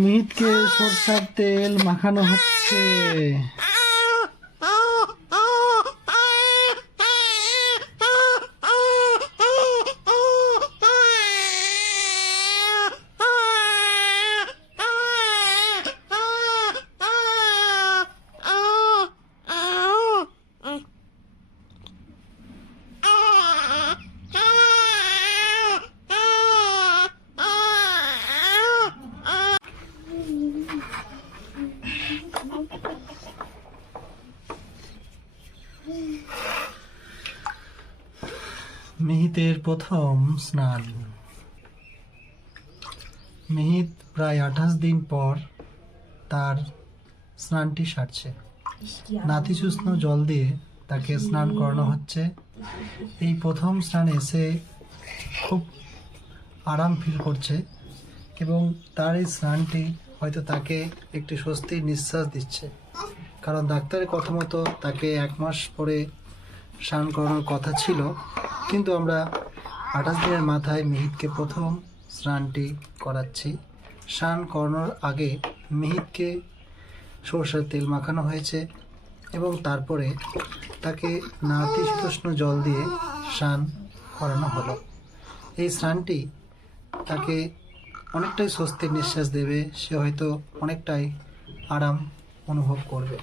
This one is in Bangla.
মিহিতকে সরষের তেল মাখানো হচ্ছে। মিহিতের প্রথম স্নান। মিহিত প্রায় 28 দিন পর তার স্নানটি সারছে। নাতিশীতোষ্ণ জল দিয়ে তাকে স্নান করানো হচ্ছে। এই প্রথম স্নানে এসে খুব আরাম ফিল করছে এবং তার এই স্নানটি হয়তো তাকে একটি স্বস্তির নিঃশ্বাস দিচ্ছে, কারণ ডাক্তারের কথা মতো তাকে 1 মাস পরে স্নান করানোর কথা ছিল, কিন্তু আমরা 28 দিনের মাথায় মিহিতকে প্রথম স্নানটি করাচ্ছি। স্নান করানোর আগে মিহিতকে সরষের তেল মাখানো হয়েছে এবং তারপরে তাকে নাতিশীতোষ্ণ জল দিয়ে স্নান করানো হলো। এই স্নানটি তাকে অনেকটাই স্বস্তির নিঃশ্বাস দেবে, সে হয়তো অনেকটাই আরাম অনুভব করবে।